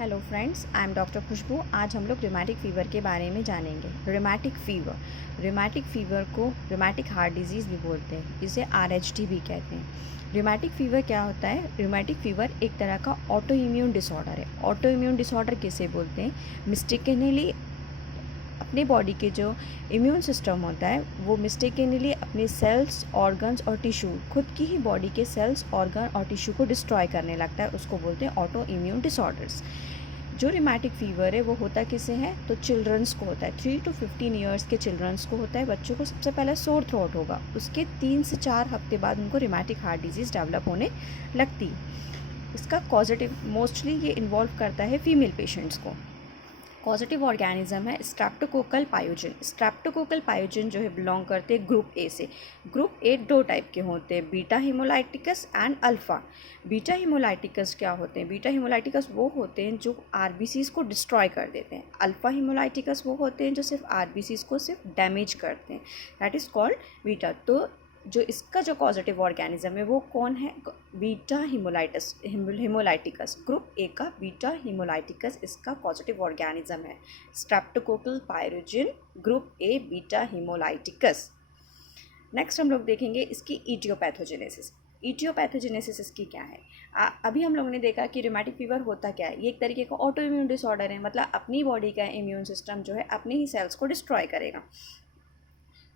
Hello friends, I am doctor Khushboo. आज हम लोग रिमेटिक फ़ीवर के बारे में जानेंगे। रिमेटिक फ़ीवर को रिमेटिक हार्ट डिजीज़ भी बोलते हैं, इसे RHD भी कहते हैं। रिमेटिक फ़ीवर क्या होता है? रिमेटिक फ़ीवर एक तरह का ऑटो इम्यून डिसऑर्डर है। ऑटो इम्यून डिसऑर्डर किसे बोलते हैं? मिस्टेकनली अपने बॉडी के जो इम्यून सिस्टम होता है वो मिस्टेकनली अपने सेल्स, ऑर्गन्स और टिश्यू, खुद की ही बॉडी के सेल्स, ऑर्गन और टिश्यू को डिस्ट्रॉय करने लगता है। उसको बोलते हैं ऑटो इम्यून डिसऑर्डर्स। जो रिमेटिक फ़ीवर है वो होता किसे है? तो चिल्ड्रंस को होता है। 3 to 15 ईयर्स के चिल्ड्रंस को होता है। बच्चों को सबसे पहले सोर थ्रोट होगा, उसके 3 से 4 हफ्ते बाद उनको रिमेटिक हार्ट डिजीज़ डेवलप होने लगती। इसका कॉजेटिव मोस्टली ये इन्वॉल्व करता है फीमेल पेशेंट्स को। कॉजेटिव ऑर्गेनिज्म है स्ट्रेप्टोकोकल पायोजन। स्ट्रेप्टोकोकल पायोजन जो है बिलोंग करते हैं ग्रुप ए से। ग्रुप ए दो टाइप के होते हैं, बीटा हीमोलाइटिकस एंड अल्फ़ा। बीटा हीमोलाइटिकस क्या होते हैं? बीटा हीमोलाइटिकस वो होते हैं जो आरबीसीज़ को डिस्ट्रॉय कर देते हैं। अल्फ़ा हीमोलाइटिकस वो होते हैं जो सिर्फ आरबीसीज़ को सिर्फ डैमेज करते हैं। That is called beta. तो जो इसका जो पॉजिटिव ऑर्गेनिज्म है वो कौन है? बीटा हीमोलाइटिकस। ग्रुप ए का बीटा हीमोलाइटिकस इसका पॉजिटिव ऑर्गेनिज्म है। Streptococcal pyogenes group A beta haemolyticus. Next हम लोग देखेंगे इसकी ईटियोपैथोजेनेसिस। ईटियोपैथोजेनेसिस इसकी क्या है? अभी हम लोगों ने देखा कि रिमेटिक फीवर होता क्या है, ये एक तरीके का ऑटो इम्यून डिसऑर्डर है, मतलब अपनी बॉडी का इम्यून सिस्टम जो है अपने ही सेल्स को डिस्ट्रॉय करेगा।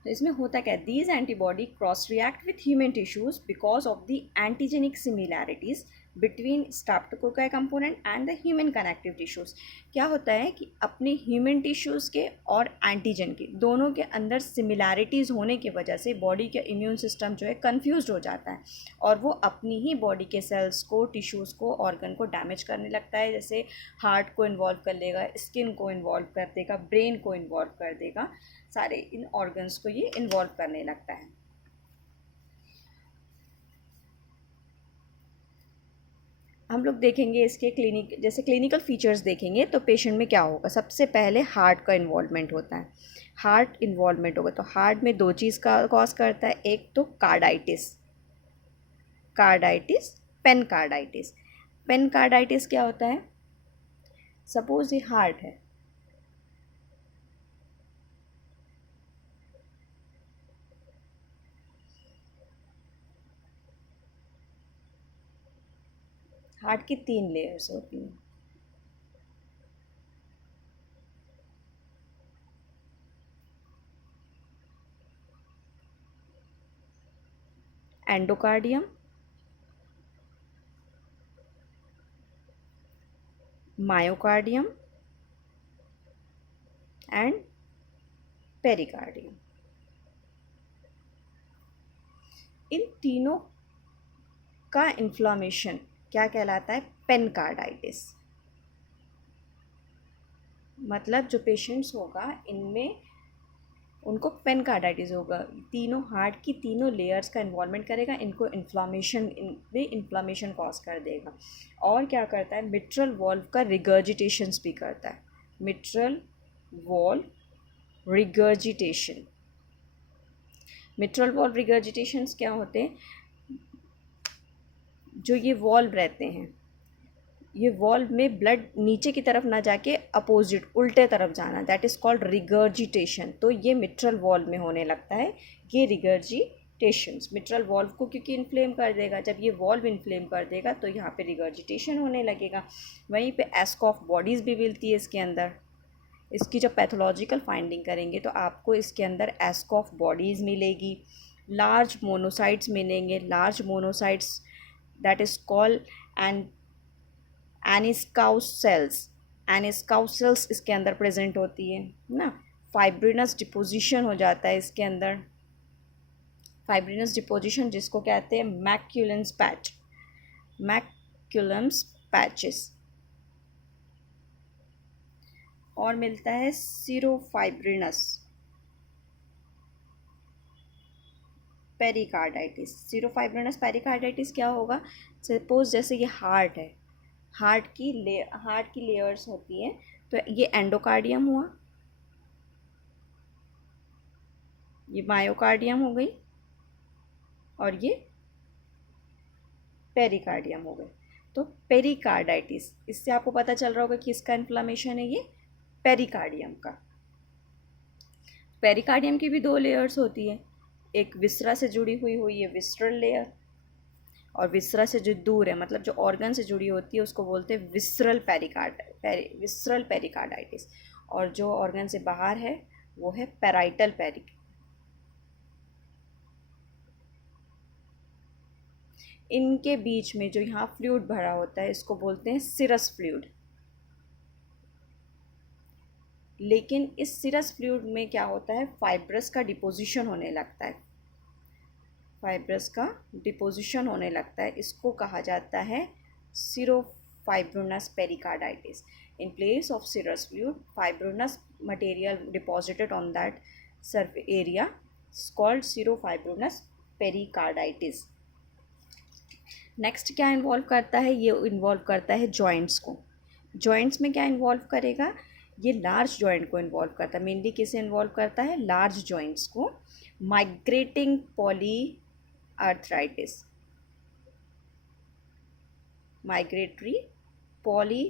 तो इसमें होता क्या है? These antibody cross react with human tissues because of the antigenic similarities between streptococci component and the human connective tissues. क्या होता है कि अपने ह्यूमन टिश्यूज़ के और एंटीजन के दोनों के अंदर सिमिलैरिटीज़ होने की वजह से बॉडी का इम्यून सिस्टम जो है कन्फ्यूज हो जाता है और वो अपनी ही बॉडी के सेल्स को, टिश्यूज़ को, ऑर्गन को डैमेज करने लगता है। जैसे हार्ट को इन्वॉल्व कर लेगा, स्किन को इन्वॉल्व कर देगा, ब्रेन को इन्वॉल्व कर देगा, सारे इन ऑर्गन्स को ये इन्वॉल्व करने लगता है। हम लोग देखेंगे इसके क्लिनिकल फीचर्स देखेंगे तो पेशेंट में क्या होगा। सबसे पहले हार्ट का इन्वॉल्वमेंट होता है। हार्ट इन्वॉल्वमेंट होगा तो हार्ट में दो चीज़ का कॉज करता है, एक तो कार्डाइटिस, कार्डाइटिस, पेनकार्डाइटिस। पेनकार्डाइटिस क्या होता है? सपोज ये हार्ट है, हार्ट की 3 लेयर्स होती हैं। Endocardium, myocardium and pericardium. इन तीनों का इन्फ्लामेशन क्या कहलाता है? पेनकार्डाइटिस। मतलब जो पेशेंट्स होगा इनमें उनको पेनकार्डाइटिस होगा। तीनों हार्ट की तीनों लेयर्स का इन्वॉल्वमेंट करेगा, इनको इन्फ्लामेशन, इनमें इन्फ्लामेशन कॉज कर देगा। और क्या करता है? मिट्रल वॉल्व का रिगर्जिटेशंस भी करता है। Mitral valve regurgitation. Mitral valve regurgitations क्या होते हैं? जो ये वॉल्व रहते हैं, ये वॉल्व में ब्लड नीचे की तरफ ना जाके अपोजिट उल्टे तरफ जाना, दैट इज़ कॉल्ड रिगर्जिटेशन। तो ये मिट्रल वॉल्व में होने लगता है ये रिगर्जिटेशंस। मिट्रल वॉल्व को क्योंकि इन्फ्लेम कर देगा, जब ये वॉल्व इन्फ्लेम कर देगा तो यहाँ पे रिगर्जिटेशन होने लगेगा। वहीं पे एस्कॉफ बॉडीज़ भी मिलती है इसके अंदर। इसकी जब पैथोलॉजिकल फाइंडिंग करेंगे तो आपको इसके अंदर एस्कॉफ बॉडीज़ मिलेगी, लार्ज मोनोसाइट्स मिलेंगे। Large monocytes that is called and Anitschkow cells. Anitschkow cells इसके अंदर प्रेजेंट होती है ना। फाइब्रिनस डिपोजिशन हो जाता है इसके अंदर। फाइब्रिनस डिपोजिशन जिसको कहते हैं मैक्यूलेंस पैच, मैक्यूलम्स पैचेस। और मिलता है सीरोफाइब्रिनस पेरिकार्डाइटिस। सीरोफाइब्रिनस पेरिकार्डाइटिस क्या होगा? सपोज जैसे ये हार्ट है, हार्ट की लेयर्स होती हैं, तो ये एंडोकार्डियम हुआ, ये मायोकार्डियम हो गई और ये पेरिकार्डियम हो गई। तो पेरिकार्डाइटिस, इससे आपको पता चल रहा होगा कि इसका इन्फ्लामेशन है ये पेरिकार्डियम का। पेरिकार्डियम की भी दो लेयर्स होती है, एक विसरा से जुड़ी हुई है विसरल लेयर, और विसरा से जो दूर है मतलब जो ऑर्गन से जुड़ी होती है उसको बोलते हैं विसरल पेरिकार्डाइटिस, और जो ऑर्गन से बाहर है वो है पैराइटल पेरिक। इनके बीच में जो यहाँ फ्लूइड भरा होता है इसको बोलते हैं सिरस फ्लूइड। लेकिन इस सिरस फ्लूइड में क्या होता है, फाइब्रस का डिपोजिशन होने लगता है, फाइब्रस का डिपोजिशन होने लगता है, इसको कहा जाता है serofibrinous pericarditis. In place of serous fluid, fibrinous material deposited on that surface area called serofibrinous pericarditis. Next क्या इन्वॉल्व करता है, ये इन्वॉल्व करता है जॉइंट्स को। जॉइंट्स में क्या इन्वॉल्व करेगा, ये लार्ज जॉइंट को इन्वॉल्व करता है। मेनली किसे इन्वॉल्व करता है, लार्ज जॉइंट्स को। Migrating poly arthritis, migratory poly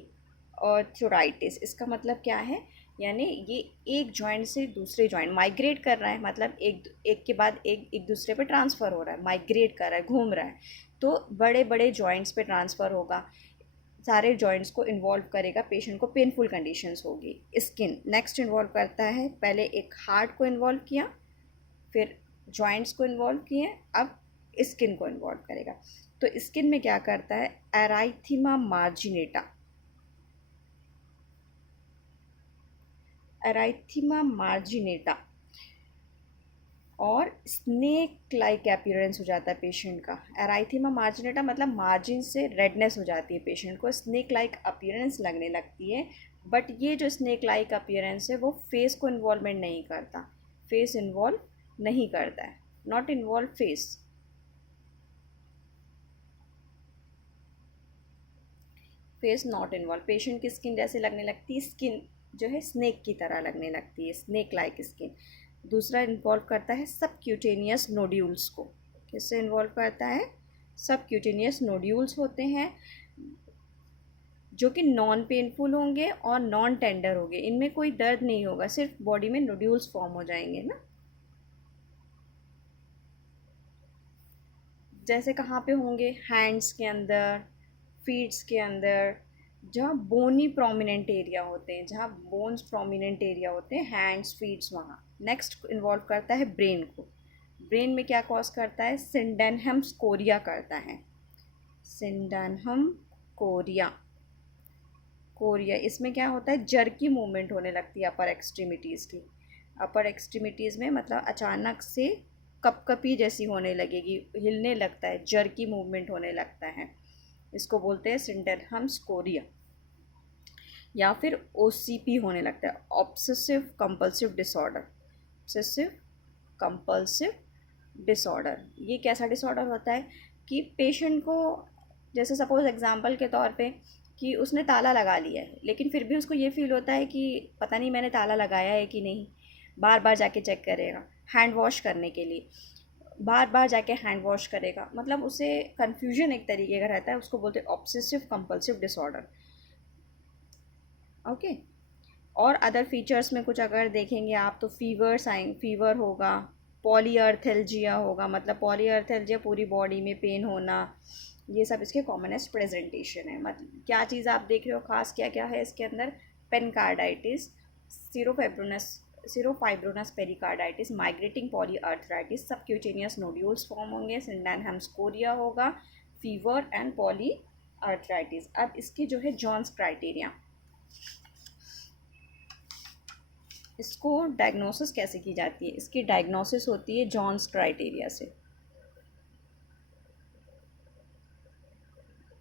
arthritis, इसका मतलब क्या है, यानी ये एक जॉइंट से दूसरे जॉइंट माइग्रेट कर रहा है, मतलब एक के बाद एक दूसरे पे ट्रांसफ़र हो रहा है, माइग्रेट कर रहा है, घूम रहा है, तो बड़े बड़े जॉइंट्स पे ट्रांसफ़र होगा, सारे जॉइंट्स को इन्वॉल्व करेगा, पेशेंट को पेनफुल कंडीशंस होगी। स्किन नेक्स्ट इन्वॉल्व करता है, पहले एक हार्ट को इन्वॉल्व किया, फिर जॉइंट्स को इन्वॉल्व किए, अब स्किन को इन्वॉल्व करेगा। तो स्किन में क्या करता है, एराइथीमा मार्जिनेटा, एराइथीमा मार्जिनेटा और स्नेक लाइक अपीयरेंस हो जाता है पेशेंट का। एराइथीमा मार्जिनेटा मतलब मार्जिन से रेडनेस हो जाती है पेशेंट को, स्नेक लाइक अपीयरेंस लगने लगती है। बट ये जो स्नेक लाइक अपीयरेंस है वो फेस को इन्वॉल्वमेंट नहीं करता, फेस इन्वॉल्व नहीं करता है, not involve face. Face not involve, patient की स्किन जैसे लगने लगती है, स्किन जो है स्नेक की तरह लगने लगती है, स्नेक लाइक स्किन। दूसरा इन्वॉल्व करता है सब क्यूटेनियस नोड्यूल्स को। किससे इन्वॉल्व करता है, सब क्यूटेनियस नोड्यूल्स होते हैं जो कि नॉन पेनफुल होंगे और नॉन टेंडर होंगे, इनमें कोई दर्द नहीं होगा, सिर्फ बॉडी में नोड्यूल्स फॉर्म हो जाएंगे ना। जैसे कहाँ पे होंगे, हैंड्स के अंदर, फीट्स के अंदर, जहाँ बोनी प्रोमिनेंट एरिया होते हैं, जहाँ बोन्स प्रोमिनेंट एरिया होते हैं, हैंड्स फीट्स, वहाँ। नेक्स्ट इन्वॉल्व करता है ब्रेन को। ब्रेन में क्या कॉज करता है, सिंडेनहम स्कोरिया करता है, सिंडेनहम कोरिया, कोरिया। इसमें क्या होता है, जर्की मूवमेंट होने लगती है अपर एक्सट्रीमिटीज़ की, अपर एक्सट्रीमिटीज़ में मतलब अचानक से कपकपी जैसी होने लगेगी, हिलने लगता है, जर्की मूवमेंट होने लगता है, इसको बोलते हैं सिंडेनहम स्कोरिया। या फिर ओसीपी होने लगता है, obsessive compulsive disorder, obsessive compulsive disorder. ये कैसा डिसऑर्डर होता है कि पेशेंट को, जैसे सपोज एग्जांपल के तौर पे कि उसने ताला लगा लिया है, लेकिन फिर भी उसको ये फील होता है कि पता नहीं मैंने ताला लगाया है कि नहीं, बार बार जाके चेक करेगा, हैंड वॉश करने के लिए बार बार जाके हैंड वॉश करेगा, मतलब उसे कन्फ्यूजन एक तरीके का रहता है, उसको बोलते हैं ऑब्सेसिव कंपल्सिव डिसऑर्डर। ओके। और अदर फीचर्स में कुछ अगर देखेंगे आप तो फीवर होगा, पॉलीअर्थेल्जिया होगा, मतलब पॉलीअर्थेल्जिया पूरी बॉडी में पेन होना, ये सब इसके कॉमनेस्ट प्रेजेंटेशन है। मतलब क्या चीज़ आप देख रहे हो खास, क्या क्या है इसके अंदर, पेनकार्डाइटिस, सिरोफाइब्रोनस पेरिकार्डाइटिस, माइग्रेटिंग पॉलीअर्थराइटिस, सब क्यूटेनियस नोड्यूल्स फॉर्म होंगे, सिंडेनहम स्कोरिया होगा, फीवर एंड पॉलीअर्थराइटिस। अब इसकी जो है जॉन्स क्राइटेरिया, इसको डायग्नोसिस कैसे की जाती है, इसकी डायग्नोसिस होती है जॉन्स क्राइटेरिया से।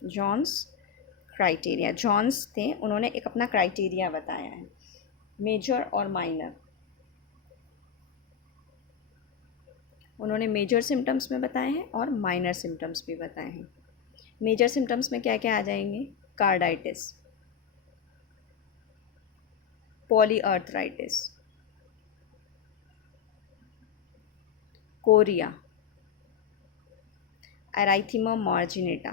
जॉन्स क्राइटेरिया, जॉन्स थे, उन्होंने एक अपना क्राइटेरिया बताया है, मेजर और माइनर। उन्होंने मेजर सिम्टम्स में बताए हैं और माइनर सिम्टम्स भी बताए हैं। मेजर सिम्टम्स में क्या क्या आ जाएंगे, carditis, polyarthritis, chorea, erythema marginatum,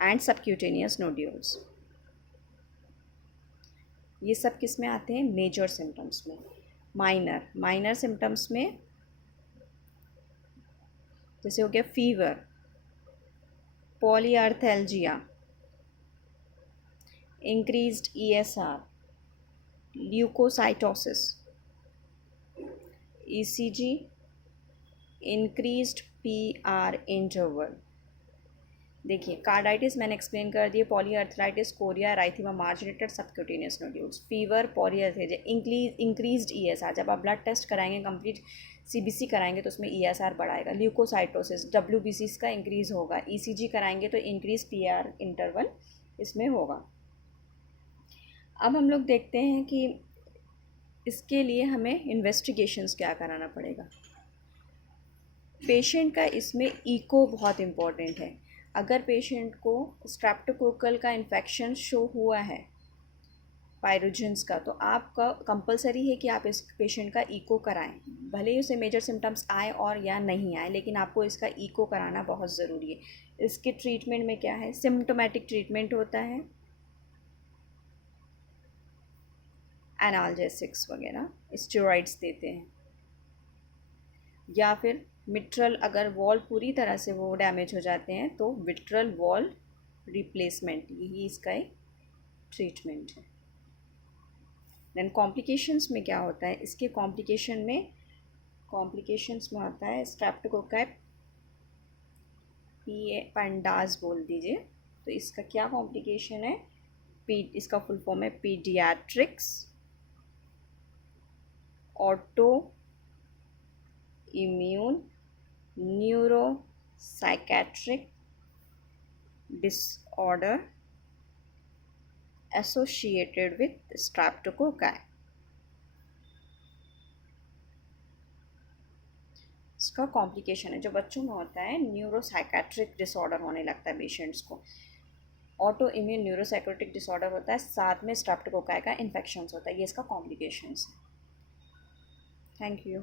and subcutaneous nodules. ये सब किस में आते हैं? मेजर सिम्टम्स में। माइनर सिम्टम्स में जैसे हो गया fever, polyarthralgia, increased ESR, leucocytosis, ECG, increased PR interval. देखिए कार्डाइटिस मैंने एक्सप्लेन कर दिया, polyarthritis, chorea, erythema marginated, subcutaneous nodules, fever, polyarthralgia, increased ESR। जब आप ब्लड टेस्ट कराएंगे, कंप्लीट CBC कराएंगे तो उसमें ESR बढ़ाएगा। ल्यूकोसाइटोसिस, WBC का इंक्रीज़ होगा। ECG कराएंगे तो इंक्रीज PR इंटरवल इसमें होगा। अब हम लोग देखते हैं कि इसके लिए हमें इन्वेस्टिगेशंस क्या कराना पड़ेगा। पेशेंट का इसमें इको बहुत इम्पॉर्टेंट है। अगर पेशेंट को स्ट्रेप्टोकोकल का इन्फेक्शन शो हुआ है, पायरोजेंस का, तो आपका कंपलसरी है कि आप इस पेशेंट का इको कराएं। भले ही उसे मेजर सिम्टम्स आए और या नहीं आए, लेकिन आपको इसका इको कराना बहुत ज़रूरी है। इसके ट्रीटमेंट में क्या है? सिम्टोमेटिक ट्रीटमेंट होता है, एनाल्जेसिक्स वगैरह, स्टेरॉइड्स देते हैं, या फिर मिट्रल, अगर वॉल पूरी तरह से वो डैमेज हो जाते हैं तो विट्रल वॉल रिप्लेसमेंट, यही इसका एक ट्रीटमेंट है। देन कॉम्प्लिकेशंस में क्या होता है? इसके कॉम्प्लिकेशंस में होता है स्ट्रेप्टोकोकाई पैंडाज बोल दीजिए। तो इसका क्या कॉम्प्लिकेशन है? इसका फुल फॉर्म है paediatrics auto immune neuropsychiatric disorder associated with streptococci. इसका कॉम्प्लिकेशन है जो बच्चों में होता है, न्यूरोसाइकेट्रिक डिसऑर्डर होने लगता है पेशेंट्स को। ऑटो इम्यून न्यूरोसाइकेट्रिक डिसऑर्डर होता है, साथ में स्ट्रेप्टोकोकाई का इन्फेक्शन होता है। ये इसका कॉम्प्लिकेशंस है। Thank you.